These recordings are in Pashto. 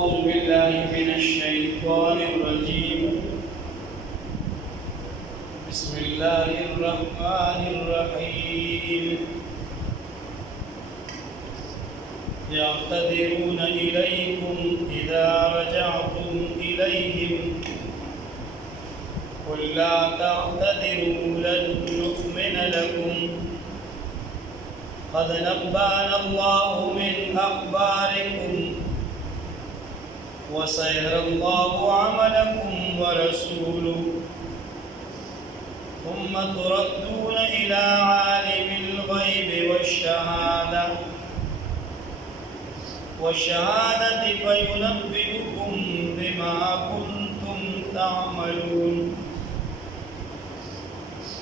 أعوذ بالله من الشيطان الرجيم. بسم الله الرحمن الرحيم. يعتذرون إليكم إذا رجعتم إليهم قل لا تعتذروا لن نؤمن لكم قد نبأنا الله من أخباركم وسيرى الله عملكم ورسوله ثم تردون إلى عالم الغيب والشهادة فينبئكم بما كنتم تعملون.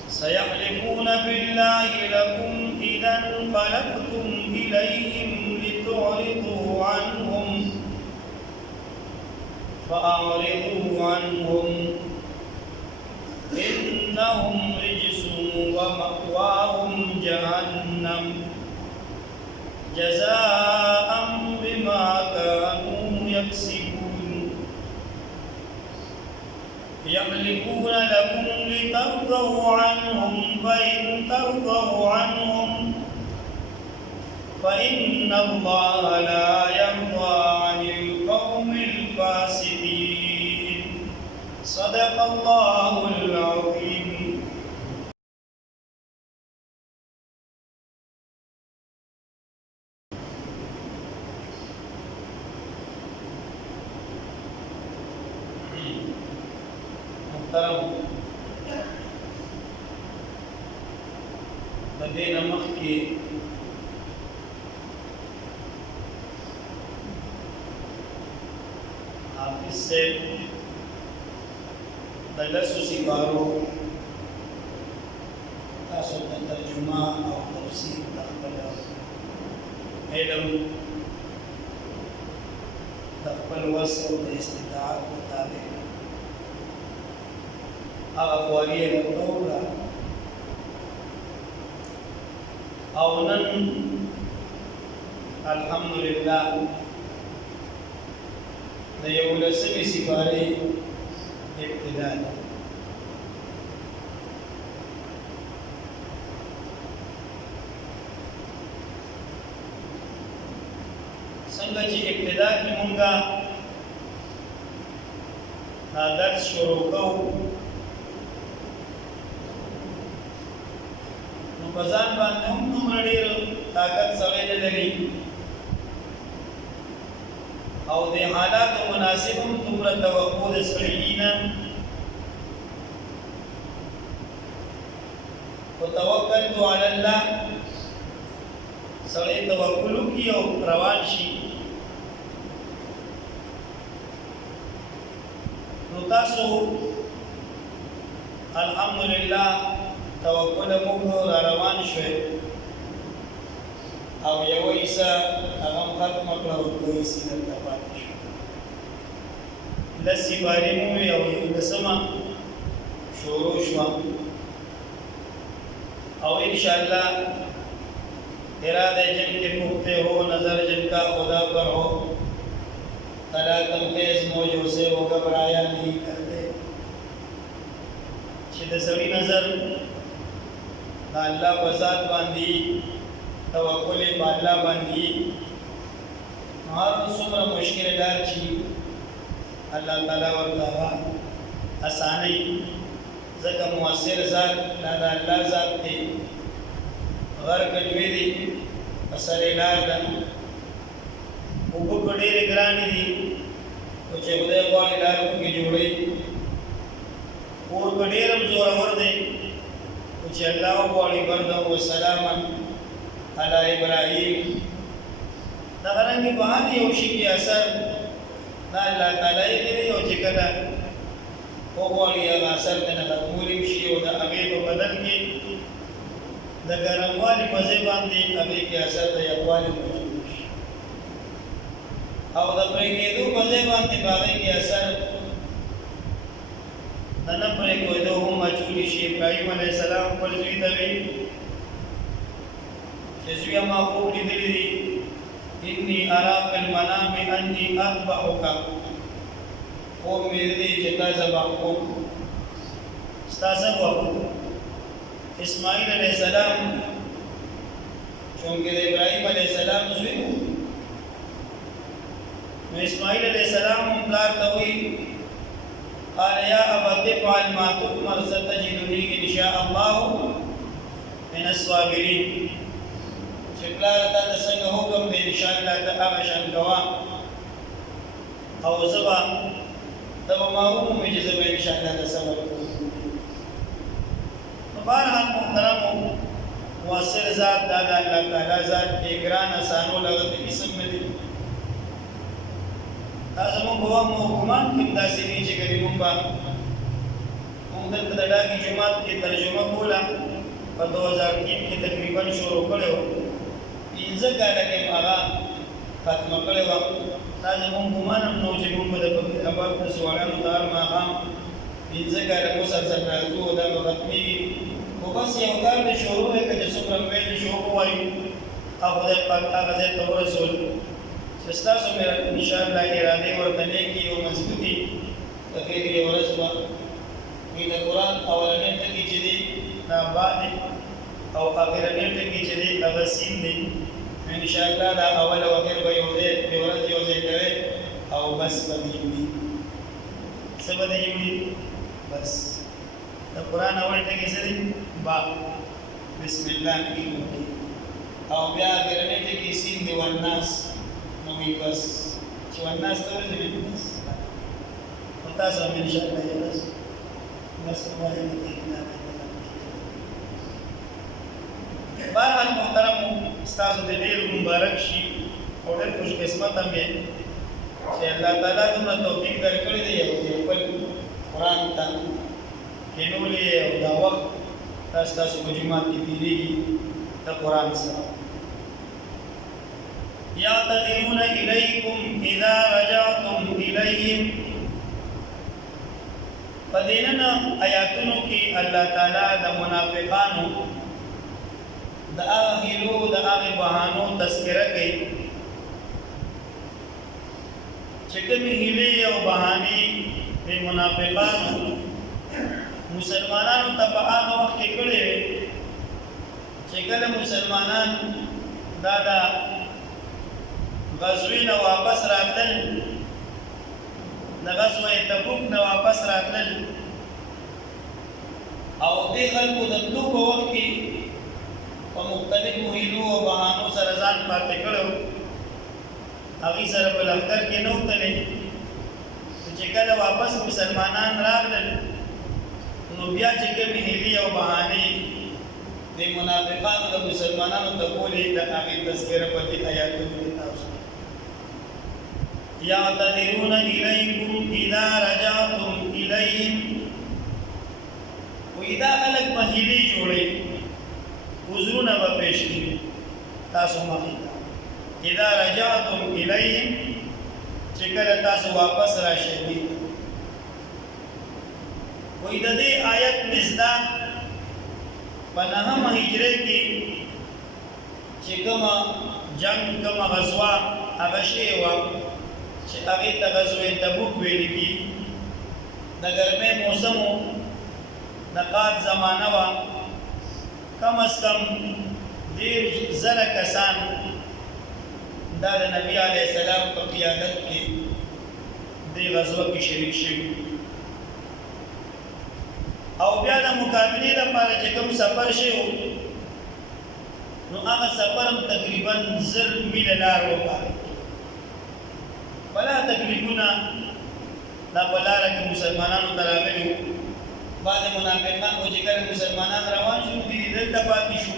سيحلفون بالله لكم إذا انقلبتم إليهم لتعرضوا عنهم فأعرضوا عنهم إنهم رجس ومأواهم جهنم جزاء بما كانوا يكسبون. يحلفون لكم لترضوا عنهم فإن ترضوا عنهم فإن الله لا يرضى عن القوم الفاسقين. صدق الله العظيم. محترم بدين مخي حافظ سے دلسو سپارو تاسو ترجمه او تفسیر تخبر علم تخبر وصل استطاعت مطابق اقوالی الدولة او نن الحمدلله د یو لسمې سپارې ابتدا ده. څنګه چې ابتدا کې مونږه دا درس شروع کوو نو په ځان باندې هم دومره ډېر طاقت سړی نه لري او د حالاتو مناسب هم دومره توقع د سړي نه. وتوکلت علی الله سړی توکل وکړي او روان شي. نو تاسو الحمدلله توکل مو را روان شوي او یو ایسا هغه ختم کړه او دوی سینه ته پاتې شو. لسی بارې مو یو لسمه شروع شو او انشاءاللہ ارادہ جن کے پختہ ہو نظر جن کا خدا پر ہو تلا تنخیز موجوں سے وہ گھبرایا نہیں کرتے. چې د سړي نظر د الله په ذات باندې توکل په الله باندې هر څومره مشکل دار چې الله تعالی ورته اساني ځکه مؤثر ذات دا د الله ذات دی. غر کډوي دي اثر لار ده او په ډېر ګران دي او چې خدای غواړي لار کې جوړي اور په ډېر زور ور دی او چې الله غواړي برده او سلام علی ابراهیم. دا غرانګي په هر یو شي کې اثر دا الله تعالی دی او چې کله وګوري هغه اثر کنه ختمولې شي او د هغه په بدن کې د ګرموالي په ځای باندې هغه کې اثر د یخوالي موجود شي او د پرېږدو په ځای باندې هغه کې اثر د نه پرېږدو هم اچولی شي. ابراهیم علیه السلام خپل زوی ته ویل چې زویه ما خوب لیدلی دي انی ارا فی المنام انی اذبحک خوب مې دی چې تا ذبح کوم ستا څه وکړو اسماعیل علیہ السلام چونکه د ابراهیم علیہ السلام زوی نو اسماعیل علیہ السلام هم پلار ته وایي قال یا ابت افعل ما تؤمر ستجدنی ان شاء الله من الصابرین چې پلار ته څنګه حکم دی ان شاء الله ته هغه شان کوه او زبا تب معلوم مې چې زبا ان شاء الله ته صبر کوم بہرحال محترم مؤثر ذات دا اللہ تعالی ذات کے گران آسانو لغت اسم میں دی تازمون بوا محکومان کم داسی نیچے کری منبا مقدر قدڑا کی جماعت کی ترجمہ کولا پر 2003 کی تقریباً شروع کرے ہو انزا کالا کے مارا ختم کرے ہو تازمون گمان ہم نوچے منبا دا اباب نسواران اتار ماہام انزا کالا کو سرسر رازو دا ختمی بس یو کار د شروع ہے کہ څومره ویل شو کوي او د پاک هغه ته ورسول چې تاسو مې ان شاء الله اراده ورته کې او مضبوطی تخیر یې ورسوا کې د قران اولنې ته کې چې دی دا باندې او اخرنې ته کې چې دی هغه سین دی ان شاء الله دا اول او اخر به یو دی ورته یو ځای کوي او بس باندې دی سبا دی بس القرآن اول ټکی سره با بسم الله کی او بیا ګرنه ټکی سین دی والناس نو وی بس چې والناس ته ورته بس پتا سم ان شاء الله یې بس وایي نه بہرحال محترم استاد دې ډېر مبارک شي او ډېر خوش قسمت هم یې چې الله تعالی دې توفیق درکړي دی او خپل قرآن ته کینولې او دا وخت تاسو په جماعت کې تیریږي د قرآن سره یعتذرون الیکم اذا رجعتم الیهم پدیننا آیاتونو کې الله تعالی د منافقانو د هغو د هغه بهانو تذکره کوي چې کومې هیلې او بهانې د منافقانو مسلمانانو ته په هغه وخت کې کړی وي چې کله مسلمانان دا د غزوې نه واپس راتلل د غزوې تبوک نه واپس راتلل او دې خلکو د تلو په وخت کې په مختلفو هیلو او بهانو سره ځان پاتې کړو هغې سره په لښکر کې نه وتلې چې کله واپس مسلمانان راغلل نو بیا چې کومې هیلې او بهانې د منافقانو د مسلمانانو ته کولې د هغې تذکره په دې آیاتونو کې تاسو یعتذرون الیکم اذا رجعتم الیهم وی دا خلک به هیلې جوړوي عذرونه به پیش کړي تاسو مخې ته اذا رجعتم الیهم چې کله تاسو واپس راشئ وی د دې آیت مصداق په نهمه هجرې کې چې کومه جنگ کومه غزوه هغه شوې وه چې هغې ته غزوې تبوک ویل کېږي د ګرمۍ موسم و د قات زمانه وه کم از کم 10,000 کسان دا د نبي علیه السلام په قیادت کې دې غزوه کې شریک شوي او بیا د مقابلې لپاره چې کوم سفر شوی نو هغه سفر هم تقریبا 1000 میله لار وکړي بلا تکلیفونه دا په لاره کې مسلمانانو ته راغلي بعض منافقان خو چې کله مسلمانان روان شو دي دلته پاتې شو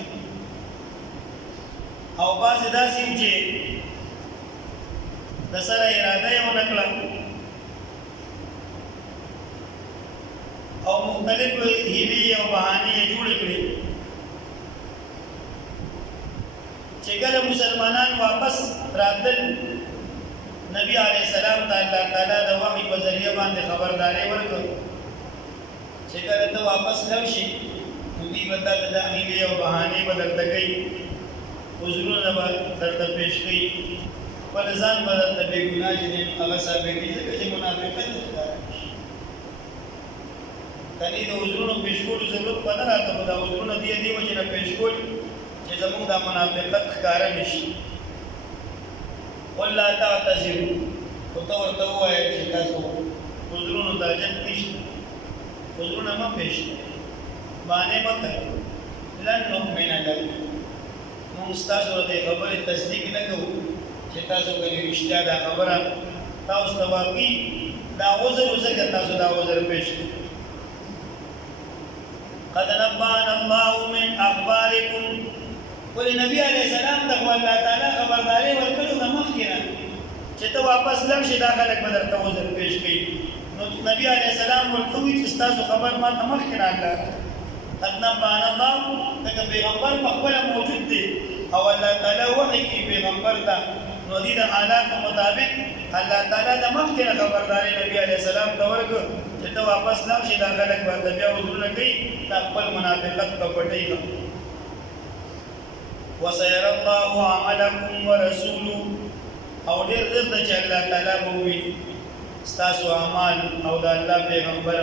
او بعض داسې چې د سره اراده یې ونه کړه او مختلف هیلې او بهانې یې جوړې کړې چې کله مسلمانان واپس راتلل نبی علیہ السلام ته الله تعالی د وحی په ذریعہ باندې خبرداري ورکړه چې کله ته واپس لاړ شي نو دې وته د هیلې او بهانې بدلته کوي عذرونه به درته پیش کوي خپل ځان به درته بېګناه چې دی هغه ثابتوي ځکه چې منافقت ښکاره شي کنې د عذرونو پیش کولو ضرورت به نه راته خو دا عذرونه دې وجې نه پیش کول چې زموږ دا منافقت ښکاره نه شي قل لا تعتذروا خو ته ورته ووایه چې تاسو عذرونو ته حاجت نشته عذرونه مه پیش کوئ بانې مه کوئ لن نؤمن لکم موږ ستاسو د خبرې تصدیق نه کوو چې تاسو کولی رښتیا دا خبره تاسو ته واقعي دا عذر ځکه تاسو دا عذر پیش کړئ قد نبأنا الله من اخبارکم ولې نبی علیه السلام ته الله تعالی خبرداري ورکړو د مخکې نه چې ته واپس لاړ شې دا خلک به درته عذر پیش کړي نو نبی علیه السلام ورته وویل چې ستاسو خبر ما ته مخکې نه الله قد نبأنا الله ځکه پیغمبر په خپله موجود دی او الله تعالی وحی کوي پیغمبر ته نو دې د حالاتو مطابق الله تعالی د مخکې نه خبرداري نبی علیه السلام ته ورکړو چې ته واپس لاړ شې دا خلک به بیا عذرونه کوي دا خپل منافقت په پټۍ وسير الله عملكم ورسوله او ډېر زر د چې الله تعالی به وویني ستاسو اعمال او د الله پیغمبر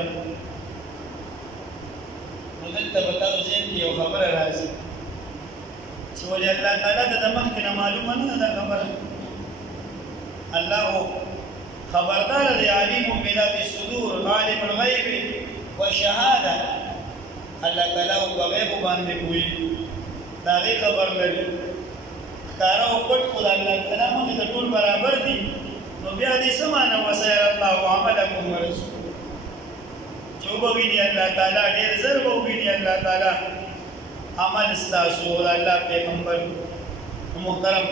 نو دلته به تاسو ذهن کې یو خبره راځي چې ولې الله تعالی د مخکې نه معلومه نه ده دا خبره الله خبردار دی علیم بذات الصدور عالم الغیب والشهاده الله تعالی په غیب باندې پوهېږي دا غي خبر لري ښکاره او پټ خو د الله تعالی مخې ته ټول برابر دي نو بیا دې څه معنی وسیر الله عملکم ورسوله چې وبویني الله تعالی ډېر زر به وویني الله تعالی عمل ستاسو د الله پیغمبر محترم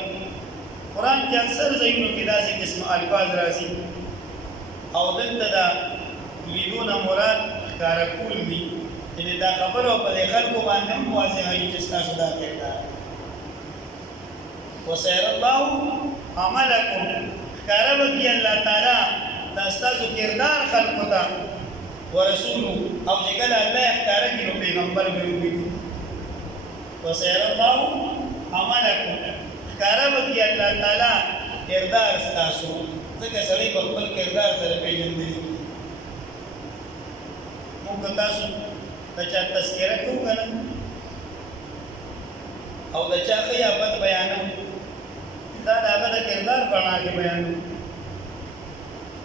قرآن کې اکثر ځایونو کې داسې قسم الفاظ راځي او دلته دا لیدونه مراد ښکاره کول دي چې دا خبره په دې خلکو باندې هم واضحه وي چې ستاسو دا کردار وسير الله عملکم ښکاره به کړي الله تعالی دا ستاسو کردار خلکو ته ورسولو او چې کله الله ښکاره کړي نو پیغمبر به وویني وسير الله عملکم ښکاره به کړي الله تعالی کردار ستاسو ځکه سړی په خپل کردار سره پېژندلی موږ تاسو د چا تذکره کوو که نه او د چا ښه یا بد بیانو دا د هغه د کردار په رڼا کې بیانو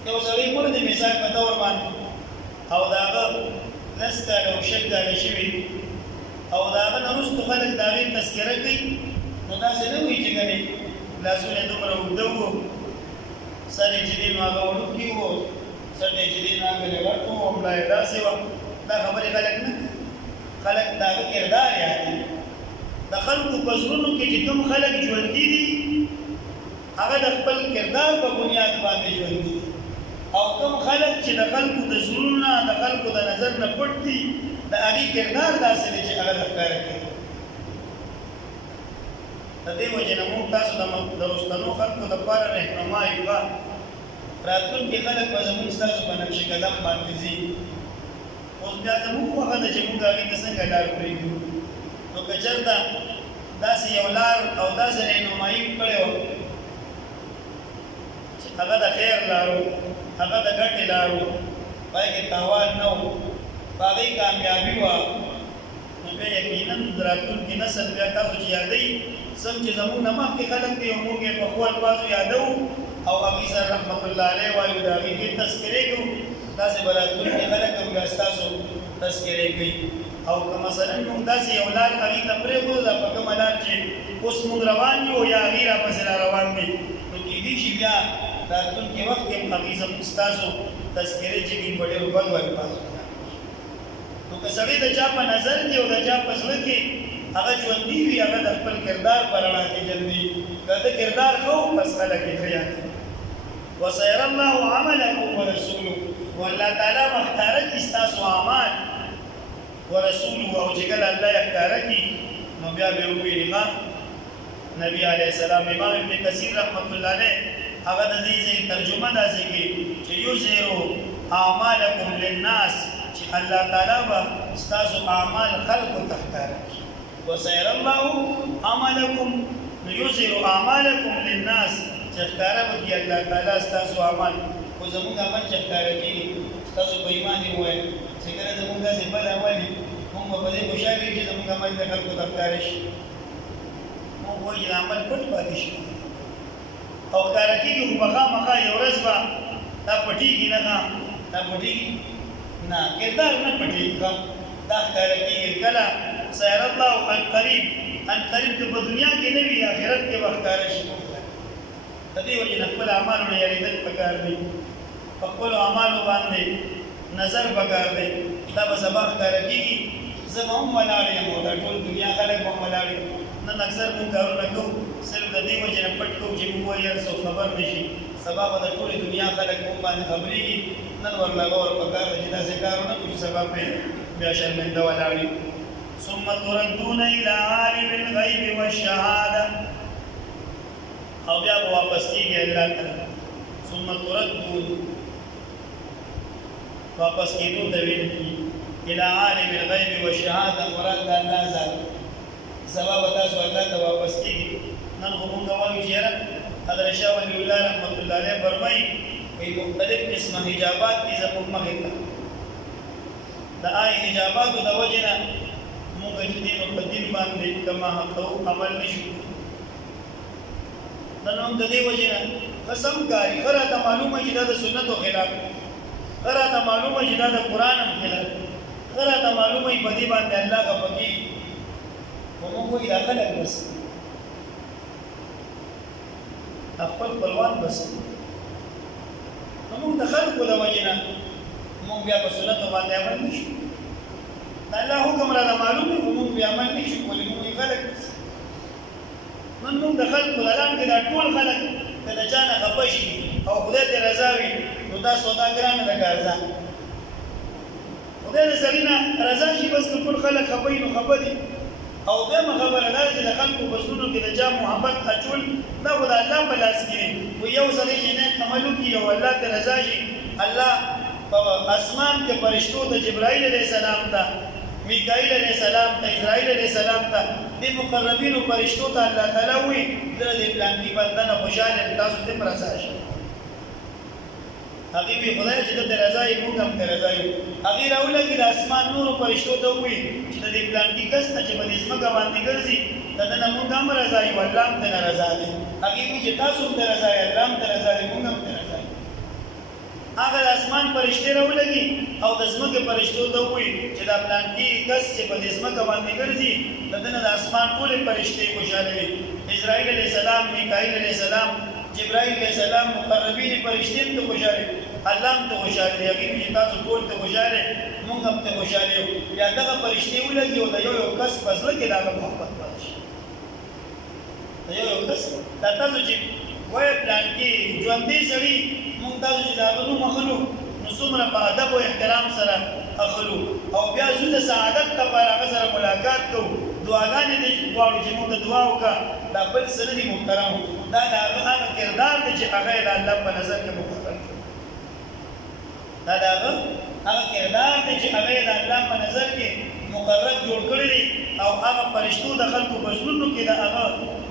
یو سړی مړ دی مثال په طور باندې او د هغه 10 کاله او 6 کاله شوي او د هغه نه وروسته خلک د هغې تذکره کوي نو داسې نه وایي چې ګنې لاسونه یې دومره اوږده وو سر یې چې دی نو هغه وړوکي وو سټ یې چې دی نو هغه لغټ وو او ملا یې داسې وه دا خبرې خلک نه خلک د هغه کردار یادوي د خلکو په زړونو کې چې کوم خلک ژوندي دي هغه د خپل کردار په بنیاد باندې ژوندي دي او کوم خلک چې د خلکو د زړونو نه د خلکو د نظر نه پټ دي د هغې کردار داسې دی چې هغه د ښکاره کوي د دې وجې نه موږ تاسو د رستنو خلکو دپاره رهنما یو راتلونکي خلک به زموږ ستاسو په نقش قدم باندې ځي اوس بیا زموږ خوښه ده چې موږ هغې ته څنګه لار پرېږدو نو که چېرته داسې یو لار او داسې رهنمایي کړې وه چې هغه د خیر لار و هغه د ګټې لار و په هغې کې تاوان نه و په هغې کامیابي وه نو بیا یقینا راتلونکي نسل بیا تاسو چې یادوي سم چې زموږ نه مخکې خلک دي او موږ یې په ښو الفاظو یادوو او هغې سره رحمت الله علیه وایو د هغې ښې تذکرې کوو داسې به راتلونکي خلک هم بیا ستاسو تذکرې کوي او که مثلا موږ داسې یو لار هغې ته پرېښودو دا په کومه لار چې اوس موږ روان یو یا هغې راپسې را روان دي نو کېدای شي بیا راتلونکي وخت کې هم هغې زموږ ستاسو تذکرې چې دي په ډېرو بدو الفاظو نو که سړی د چا په نظر کې او د چا په زړه کې هغه ژوندي وي هغه د خپل کردار په رڼا کې ژوندي که د کردار ښه و بس خلک یې ښه یادوي وسیر الله عملکم ورسوله والله تعالی به ښکاره کړي ستاسو اعمال ورسوله او چې کله الله یې ښکاره کړي نو بیا به یې وویلي نبی علیه السلام امام ابن کثیر رحمت الله علیه هغه د دې ځای ترجمه داسې کوي چې یظهرو اعمالکم للناس چې الله تعالی به ستاسو اعمال خلقو ته ښکاره کړي وسیر الله عملکم یظهر اعمالکم للناس چې ښکاره وکړي الله تعالی ستاسو اعمال خو زمونږ عمل چې ښکاره کېږي ستاسو په ایمان یې ووایي چې کله زمونږ داسې بد عمل وي موږ به په دې خوشحاله یو چې زمونږ عمل د خلکو ته ښکاره شي موږ وایو چې عمل پټ پاتې شي او ښکاره کېږي خو به خامخا یو ورځ به دا پټېږي نه دا پټېږي نه کردار نه پټېږي دا ښکاره کېږي کله سیر الله عن قریب که په دنیا کې نه وي آخرت کې به ښکاره شي د دې وجې نه خپل اعمالو نه یارېدل پکار دی په خپلو اعمالو باندې نظر پکار دی دا به سبا ښکاره کېږي زه به هم ولاړ یم او دا ټول دنیا خلک به هم ولاړ یم نن اکثر مونږ کارونه کوو صرف د دې وجې نه پټ کوو چې مونږ وایي هر څوک خبر نه شي سبا به د ټولې دنیا خلک مونږ باندې خبرېږي نن ورلګه ور پکار دی چې داسې کار ونه کړو چې سبا پرې بیا شرمنده ولاړ یو ثم تردون الى عالم الغیب والشهاده او بیا واپس کیږي الله تعالی ثم تردون واپس کیدو د ویل کی الى عالم الغیب والشهاده مراد الله ذات سبب تاسو الله ته واپس کیږي نن خو موږ وایو چې حضرت شاه ولی الله رحمت الله علیه فرمایي په مختلف قسمه حجابات دي زموږ مخې ته د آی حجاباتو د وجې نه موږ چې دین په دین باندې کما حقو عمل نشو نن هم د دې وجې نه قسم کاری خراته معلومه چې دا د سنتو خلاف خراته معلومه چې دا د قرآن هم خلاف خراته معلومه په دې باندې الله کا پکی موږ وایي دا خلک بس خپل خپلوان بس موږ د خلکو د وجې نه موږ بیا په سنتو باندې عمل نشو الله حکم را معلومه موږ بیا عمل نشو کولی موږ خلک نن موږ د خلکو لالان کې دا ټول خلک کله چانه خپه شي او خدای ته رضا وي نو دا سوداګرانو د کارځه خدای دې سړي نه رضا شي بس ټول خلک خپه نو خپه دي او دغه خبره ده چې د خلکو په زړونو کې د جا محبت اچول دا د الله په لاس کې و یو سړي چې نه عمل کوي او الله ته رضا شي الله په اسمان کې فرشتو ته جبرائیل علیه السلام ته میکائیل علیہ السلام ته اسرائیل علیہ السلام ته د مقربینو فرشتو ته الله تعالی وی د دې پلان کې بندنه خوشاله تاسو ته مرزا شي هغه وی خدای چې د رضا یې موږ هم ته رضا یو هغه راولګي د اسمان نور فرشتو ته وی چې د دې پلان کې کس چې په دې ځمکه باندې ګرځي دنه موږ هم رضا یو الله هم ته رضا دی هغه وی چې تاسو ته رضا یې الله هم ته رضا دی موږ هم ته رضا یو هغه د اسمان فرشتي راولګي او د ځمکې فرشتو ته وی چې دا پلان کې کس چې په دې ځمکه باندې ګرځي دنه د اسمان ټول فرشتي خوشاله وي اسرائیل علیہ السلام میکائیل علیہ السلام جبرائیل علیہ السلام مقربین فرشتي ته خوشاله الله ته خوشاله دی هغه چې تاسو ټول ته خوشاله موږ هم ته خوشاله یو یا دغه فرشتي ولګي او د یو کس فضل کې دا محبت پاتې دا یو کس دا تاسو چې وای پلان کې ژوندې سړي موږ تاسو چې دا غو مخلو نو څومره په ادب او احترام سره اخلو او بیا زړه سعادت لپاره هغه سره ملاقات کوو دعاګانې دې غواړو چې موږ دعا وکړه دا بل سره دي محترم دا هغه کردار دی چې هغه د الله په نظر کې مقرر دا هغه کردار دی چې هغه د الله په نظر کې مقرر جوړ کړی دی او هغه فرشتو د خلکو په زړونو کې د هغه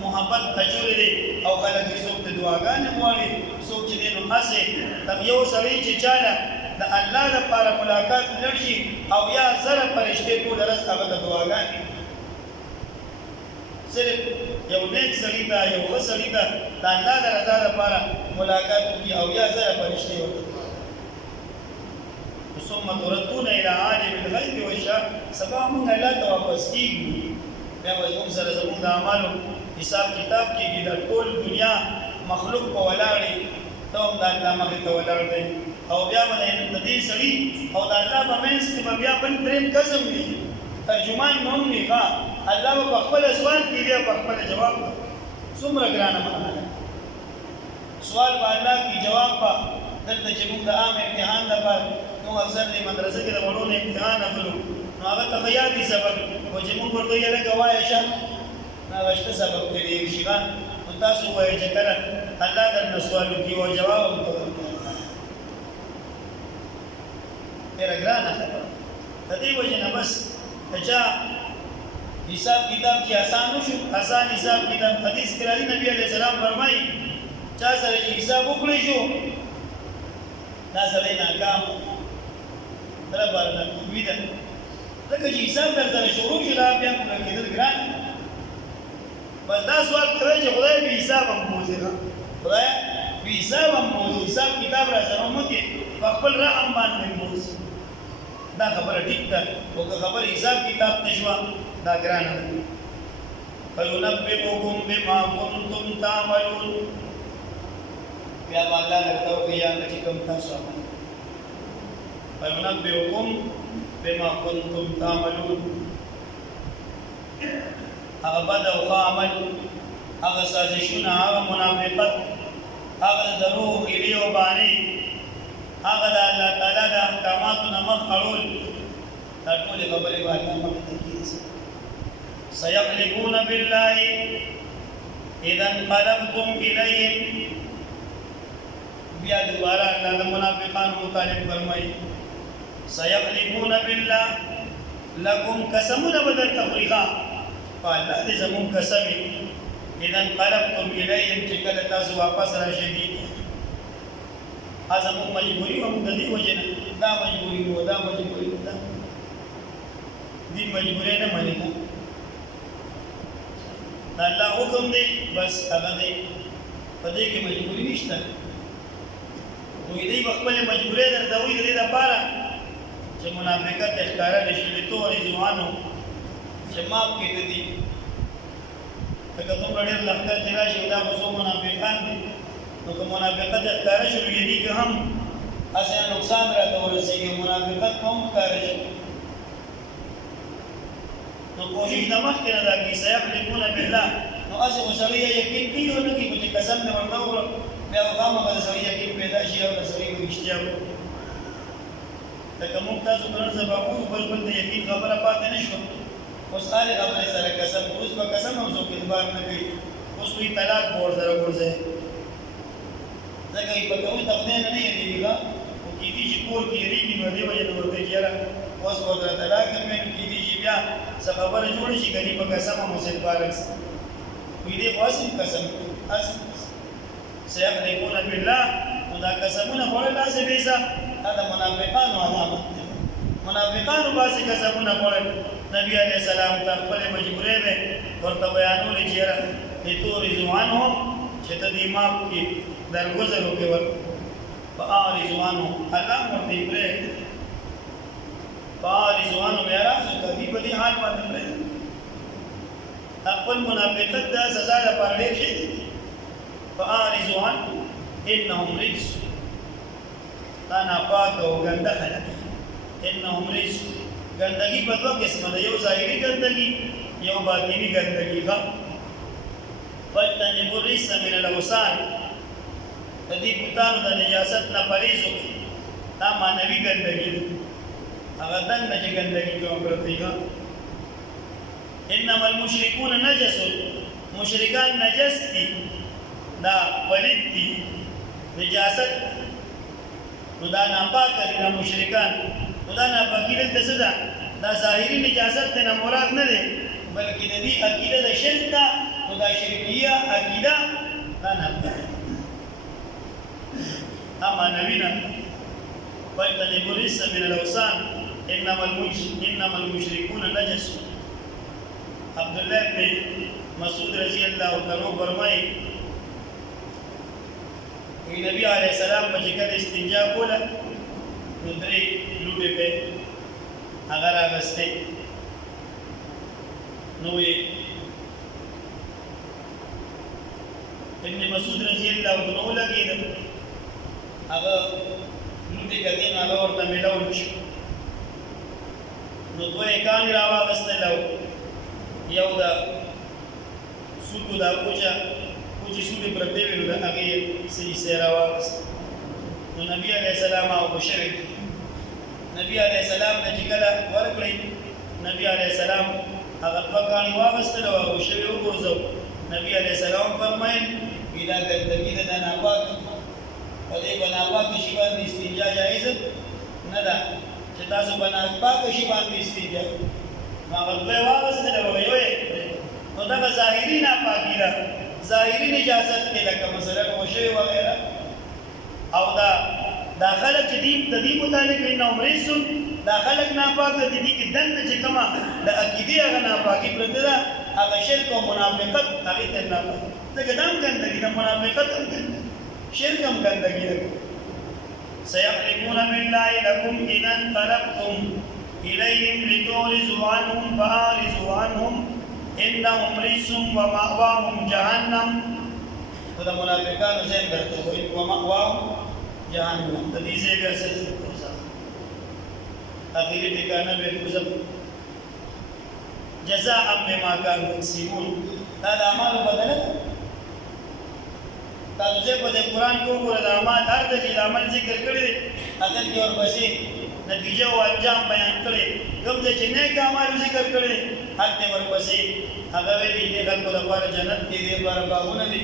محبت اچولې دی او خلک یې څوک د دعاګانې غواړي څوک چې دی نو هسې یو سړی چې چاله د الله لپاره ملاقات لرشي او یا زره فرشتې ټوله ورځ هغه د دعاګانې صرف یو نیک سړي ته یو ښه سړي ته د الله د رضا لپاره ملاقات وکړي او یا زره فرشتې ورته ثم تردون الى عالم الغیب والشهاده سبا موږ الله ته واپس کیږو بیا به موږ سره زموږ د اعمالو حساب کتاب کېږي د ټول دنیا مخلوق په ولاړې ته هم د الله مخې ته ولاړ دی او بیا به د دې سړي او د الله په منځ کې به بیا بل درېیم قسم وي ترجمان به هم وي ښه الله به په خپل سوال کې بیا په خپل جواب څومره ګرانه معنا ده سوال به الله کې جواب به دلته چې موږ د عام امتحان لپاره موږ اکثر د مدرسې کې د وړو نه امتحان اخلو نو هغه تخیاتي سبق او چې موږ ورته یې لکه وایه شه هغه شته سبق کوي شي نو تاسو وایئ چې کله الله درنه سوال وکړي او جواب هم ډېره ګرانه خبره د دې وجې نه بس د چا حساب کتاب چې آسان شو آسان حساب کتاب حدیث کې راځي نبی عليه السلام فرمایي چا سره چې حساب وکړي شو دا سره ناکام در باندې ناکامي ده ځکه چې حساب در سره شروع شي لا بیا کېدل ګران بس دا سوال کوي چې خدای به حساب هم موزي خدای به حساب هم موزي حساب کتاب را سره مو کې خپل رحم باندې موزي دا خبره ټیک ده او که خبره حساب کتاب نشوا دا ګران ده فَيُنَبِّئُكُم بِمَا كُنتُمْ تَعْمَلُونَ بیا الله درته وکړي چې کوم تاسو عمل فَيُنَبِّئُكُم بِمَا كُنتُمْ تَعْمَلُونَ هغه بد او ښه عمل هغه سازشونه هغه منافقت هغه دروغ هیلې او بانې هغه د الله تعالی د احکاماتو نه مخ اړول دا ټولې خبرې به الله مخې ته کېږي سيحلفون بالله اذا انقلبتم اليهم بیا دوباره الله د منافقانو متعلق فرمایي سيحلفون بالله لكم قسمون بدل تفریقا فالله دې زمون قسم اذا انقلبتم اليهم چې کله تاسو واپس راشئ ازمون مجبوری و مددی وجنه دا مجبوری و دا مجبوری و دا دین مجبوری نه مانی دا الله حکم دی بس هغه دی په دې کې مجبوری نشته نو دې خپل مجبوری درته وي د دې لپاره چې منافقت ښکارا نشي له تورې ځوانو چې ماپ کې دي هغه څومره ډېر لخته چې راشي دا مو منافقان دي نو که منافقت ښکارا شي یعنی که هم اسنه نقصان راته ورسېږي منافقت هم ښکارا شي نو کوشش نه مخکې نه دا کې سيحلفون بالله نو اسه مسوي یقین کیو نه کی چې قسم نه ورته ور بیا هغه به سوي یقین پیدا شي او سوي وشتیا دا کوم تاسو پر سبب بل بل د یقین خبره پاتې نشو اوس اله خبره سره قسم اوس په قسم هم څوک اعتبار نه کوي اوس وی طلاق ور سره ورځي ځکه په کومه تخته نه یېږي او کې دي چې کور کې ریږي نو دی وجه ورته کېره اوس ورته طلاق مې کې دي چې بیا څه خبره جوړ شي غني په قسم مو سره بارک وي دې واسم قسم اسم سيحلفون بالله ودا قسمونه ولا لازم بيسا هذا منافقان علامه منافقان باسي قسمونه ولا نبي عليه السلام تخبل مجبوره به ورته بیانول چیرې لتور عنهم چې تدیماب کې درگذرو کې ور فارزوانو الله ورته پرې فارزوانو معراج کدی په دې حال باندې پرې خپل منافقت دا سزا لپاره ډېر شي فارزوان انهم رجس دا ناپاک او ګنده خلک انهم رجس ګندګي په دوه قسمه ده یو ظاهري ګندګي یو باطني ګندګي ښه فاجتنبوا الرجس من الاوثان دې بوتانو د نجاست نه پرهیز وکړئ دا معنوي ګندګي ده هغه دنه چې ګندګي کوم پرتی ښه انما المشركون نجس مشرکان نجس دي دا پلید دي نجاست نو دا ناپاک دي دا مشرکان نو دا ناپاکی دلته څه ده دا ظاهري نجاست نه مراد نه ده بلکې د دې عقیده د شرک ده نو دا شرکیه عقیده دا نه اما نبینا فاجتنبوا الرجس من الاوثان انما المشركون نجس عبد الله بن مسعود رضی اللہ عنہ فرمائے کہ نبی علیہ السلام په کله استنجا کوله نو درې لوټه په هغه راغسته نو ابن مسعود رضی اللہ عنہ لګید هغه لوټه کدی نه ورته ملاو شو نو دوی کان راوغسته لو یو دا سوکو دا کوچی سوکو پرته ویلو دا هغه سي سیرا واپس نو نبی عليه السلام او بشری نبی عليه السلام د چکلا ورکړی نبی عليه السلام هغه پکانی واپس ته او بشری وګورځو نبی عليه السلام فرمایل بلا ګندګی د نه پاک په دې بنا پاک شی باندې استنجا جایز نه ده چې تاسو بنا پاک شی باندې استنجا هغه دوی واغستل او یو یې نو دغه ظاهري ناپاکي ده ظاهري نجاست کې لکه مثلا وشوي وغیره او دا خلک چې د دې متعلق انهم رجسون دا خلک ناپاک دي دې کې دنده چې کومه د عقیدې هغه ناپاکي پرته ده هغه شرک او منافقت هغې ته ناپاک ځکه دا هم ګندګي ده منافقت هم ګندګي شرک هم ګندګي ده سيحلفون بالله لكم إذا انقلبتم إليهم لتعرضوا عنهم فأعرضوا عنهم إنهم رجس ومأواهم جهنم هذا منافقان زين درته ومأواهم جهنم تدي زي بيسد أخير تكانا بالكذب جزاء بما كانوا يكسبون هذا أعمال بدلت تاسو په دې قرآن کې وګورئ د اعمال هر د عمل ذکر کړی دی اگر کې ورپسې نتیجه او انجام بیان کړی کوم چې نیک اعمال ذکر کړی دی هلته ورپسې هغه ویلي دي خلکو لپاره جنت کې دي لپاره باغونه دي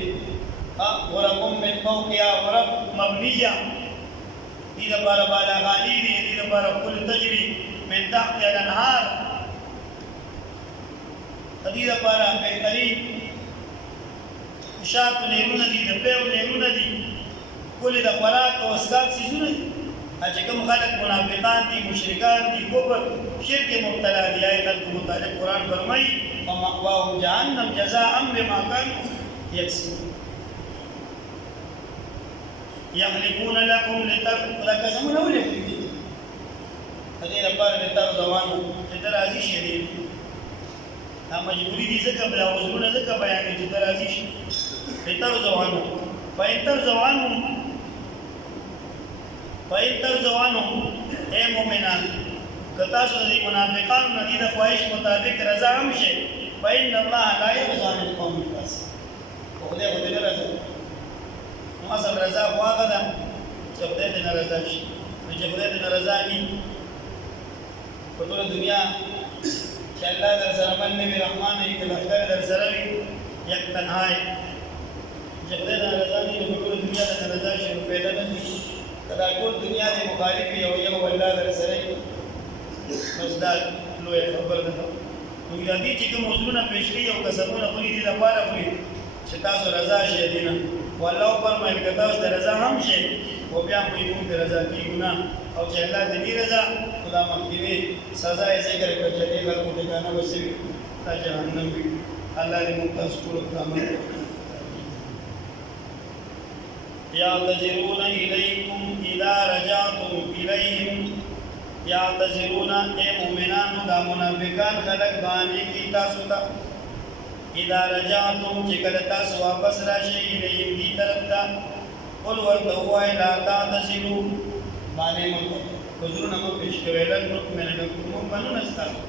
ورقم من فوقها غرف مبنیه دي لپاره بالاغاني دي دي لپاره کل تجري من تحتها الانهار دي لپاره بهترین شاط لیرونه دي د پیو لیرونه دي کلی د خوراک او اسکاک سیزونه دي چې کوم خلک منافقان دي مشرکان دي کفر شرک مبتلا دي آی خلق متعلق قرآن فرمایي ومأواهم جهنم جزاء بما كانوا يكسبون يحلفون لكم لترضوا ولكم هذه لپاره لترضوا عنهم چې راضي شي دي دا مجبوری دي ځکه بلا وزرونه ځکه بیان چې راضي شي لترضوا عنهم فإن ترضوا عنهم اے مؤمنان کتا سو دي منافقان ندي د خواهش مطابق رضا هم شي فإن الله لا يرضى عن القوم الفاسقين خدای خو دې نه راځي نو اصل رضا خو هغه ده چې خدای دې ناراضه شي چې خدای دې ناراضه وي په ټول دنیا چې الله در سره باندې رحمان یې کله در سره وي یک تنهایی چې خدای ناراضه وي په ټول دنیا د ناراضه شي پیدا نه شي دا ټول دنیا د مخالف یو الله در سره بس دا لوی خبر ده نو یادی چې کوم موضوعونه پیش کړي او قسمونه خوري دي لپاره خوري چې تاسو رضا شئ دینه والله فرمایي که تاسو د رضا هم شئ او بیا په یوه کې رضا کیږي او چې الله دې رضا خدا مخکې سزا یې ذکر کړي چې دې خلکو ته کنه وسوي تا جهنم وي الله دې موږ تاسو ټول کامل يعتذرون إليكم إذا رجعتم إليهم يعتذرون اے مومنان دا منافقان خلق باندې کی تاسو ته اذا رجعتم چې کله تاسو واپس راشئ الیهم دی طرف ته قل ورته وای لا تعتذروا باندې موږ حضور نمو پیش کوي لکه من لكم بنو نستاسو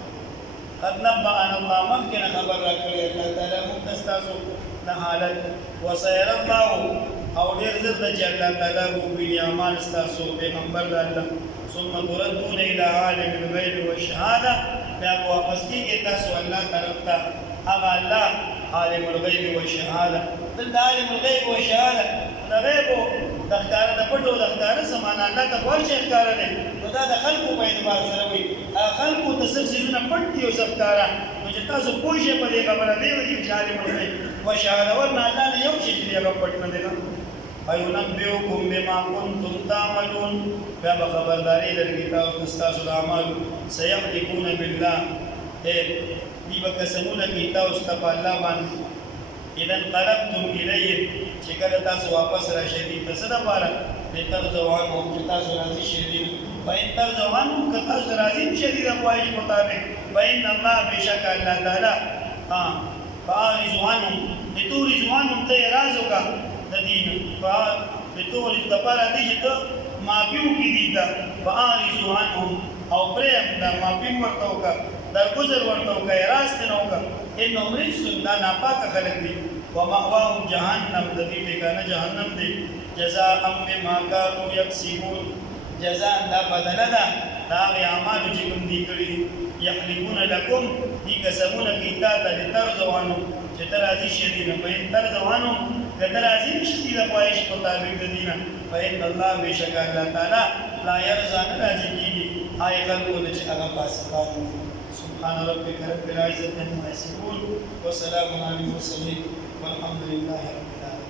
قد نبأنا الله مخکې خبر راکړی الله تعالی موږ تاسو د حالت وسير الله او ډیر زر د چې الله تعالی وو بیا اعمال تاسو پیغمبر د الله ثم تردون الى عالم الغيب والشهاده بیا واپس کیږي تاسو الله طرف ته هغه الله عالم الغيب والشهاده بل عالم الغيب والشهاده د غیب د ښکار د پټو د ښکار سمانه الله ته ورشي ښکار دی نو دا د خلقو په اعتبار سره وي خلقو د سرسونه پټ دي او ښکارا نو چې تاسو پوښې په دې خبره دی چې عالم الغيب والشهاده ورنه الله نه یو شي دی هغه پټ نه دی فَيُنَبِّئُكُم بِمَا كُنتُمْ تَعْمَلُونَ بیا به خبرداری درکړي تاسو ستاسو د اعمالو سيحلفون بالله دی به قسمونه کوي تاسو ته په الله باندې اذا انقلبتم الیه چې کله تاسو واپس راشئ دې ته څه دپاره لترضوا عنهم چې تاسو راضي شئ دي فإن ترضوا عنهم که تاسو راضي شئ دي د خواهش مطابق فإن الله بېشکه الله تعالی فأعرضوا عنهم لتعرضوا عنهم ته اعراض وکړه د دین فبتول دپاره دی چې ته معافي وکړي دي ته فأعرضوا عنهم او پرېږ دا معافي ورته وکړه درگذر ورته وکړه اعراض ترې نه وکړه انهم رجس دا ناپاکه خلک دي ومأواهم جهنم د دې ټکانه جهنم دی جزاء بما كانوا يكسبون جزاء دا بدله ده د هغې اعمالو چې کوم دي کړي دي یحلفون لکم دي قسمونه کوي تا ته لترضوا عنهم چې ته راضي شې دي نه فإن ترضوا عنهم که ته راضي نه شې دي د خواهش مطابق د دي نه فإن الله بېشکه الله تعالی لا یرضا نه راضي کېږي هغې خلکو نه چې هغه فاسقان سبحان ربك رب العزة عما يصفون وسلام على المرسلين والحمد لله رب العالمين.